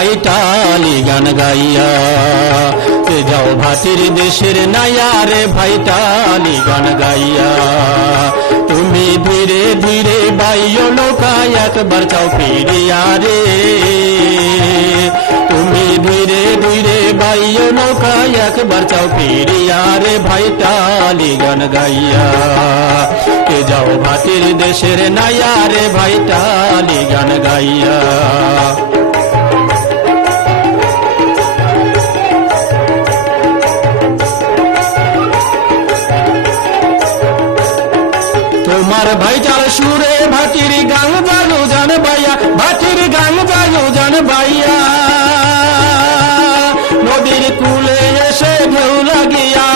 ভাইটালি গান গাইয়া। যাও ভাতির দেশের নাইয়া রে ভাইটালি গান গাইয়া। তুমি ধীরে ধীরে বাইও নৌকা একবার চাও ফিরিয়া রে। তুমি ধীরে ধীরে বাইও নৌকা একবার চাও ফিরিয়া রে ভাইটালি গান গাইয়া। যাও ভাতির দেশের নাইয়া রে ভাইটালি গান গাইয়া। তোমার ভাইটার সুরে ভাটির গান গায়ো জান বাইয়া, ভাটির গান গায়ো জান বাইয়া। নদীর কূলে এসে ঢেউ লাগিয়া,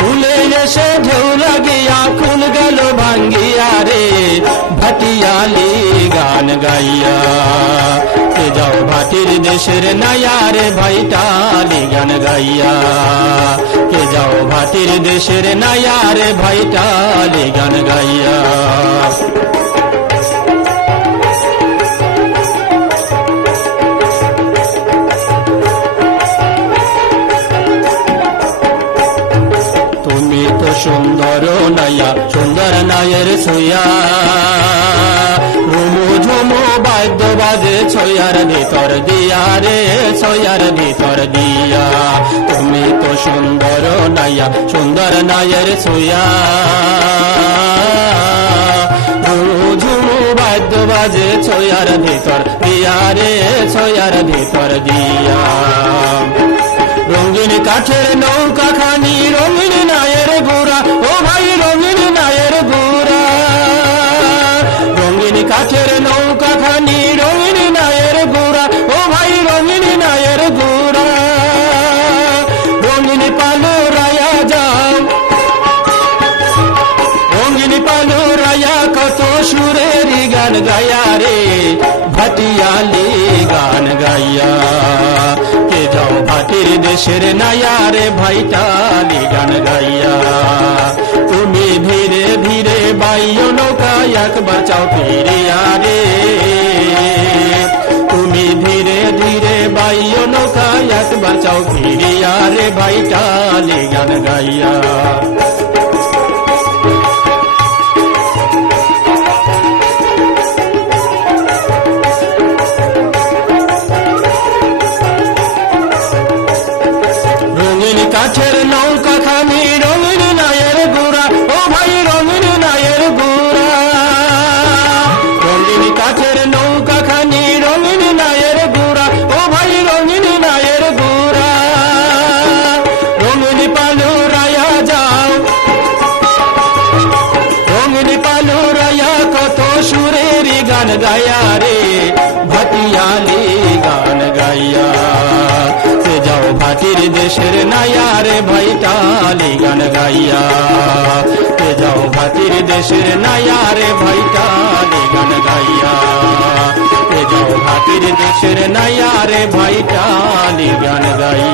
কূলে এসে ঢেউ লাগিয়া খুন গেল ভাঙ্গিয়া রে ভাটিয়ালি গান গাইয়া। যাও ভাটির দেশের নাইয়া রে ভাইটালি গান গাইয়া। যাও ভাটির দেশের নাইয়া রে ভাইটালি গান গাইয়া। তুমি তো সুন্দর নাইয়া, সুন্দর নায়ের ছইয়া। রুমু ঝুমু বাদ্য বাজে ছয়ার ভিতর দিয়া রে, ছয়ার ভিতর দিয়া। তুমি তো সুন্দর নাইয়া, সুন্দর নায়ের ছইয়া। রুমু ঝুমু বাদ্য বাজে ছয়ার ভিতর দিয়া রে, ছয়ার ভিতর দিয়া। রঙিন কাঠের নৌকা খানি রঙিন নায়ের গুড়া, ও ভাই রঙিন নায়ের গুড়া। রঙিন কাঠের নৌকা খানি রঙিন নায়ের গুড়া, ও ভাই রঙিন নায়ের গুড়া। রঙিন পালো রায়া যাও, রঙিন পালো রায়া কত সুরের গান গায়া রে ভাটিয়ালি গান গাইয়া। যাও ভাটির দেশের নাইয়া রে ভাইটালি গান গাইয়া। তুমি ধীরে ধীরে বাইও নৌকা একবার চাও ফিরিয়া রে। তুমি ধীরে ধীরে বাইও নৌকা একবার চাও ফিরিয়া রে ভাইটালি গান গাইয়া। কাঠের নৌকা খানি রঙিন নায়ের গুড়া, ও ভাই রঙিন নায়ের গুড়া। রঙিন কাঠের নৌকা খানি রঙিন নায়ের গুড়া, ও ভাই রঙিন নায়ের গুড়া। রঙিন পালু রায়া যাও, রঙিন পালু রায়া কত সুরের গান গায়া রে ভাটিয়ালি গান গাইয়া। যাও ভাটির দেশের নাইয়া রে ভাইটালি গান গাইয়া। যাও ভাটির দেশের নাইয়া রে ভাইটালি গান গাইয়া। যাও ভাটির দেশের নাইয়া রে ভাইটালি গান গাইয়া।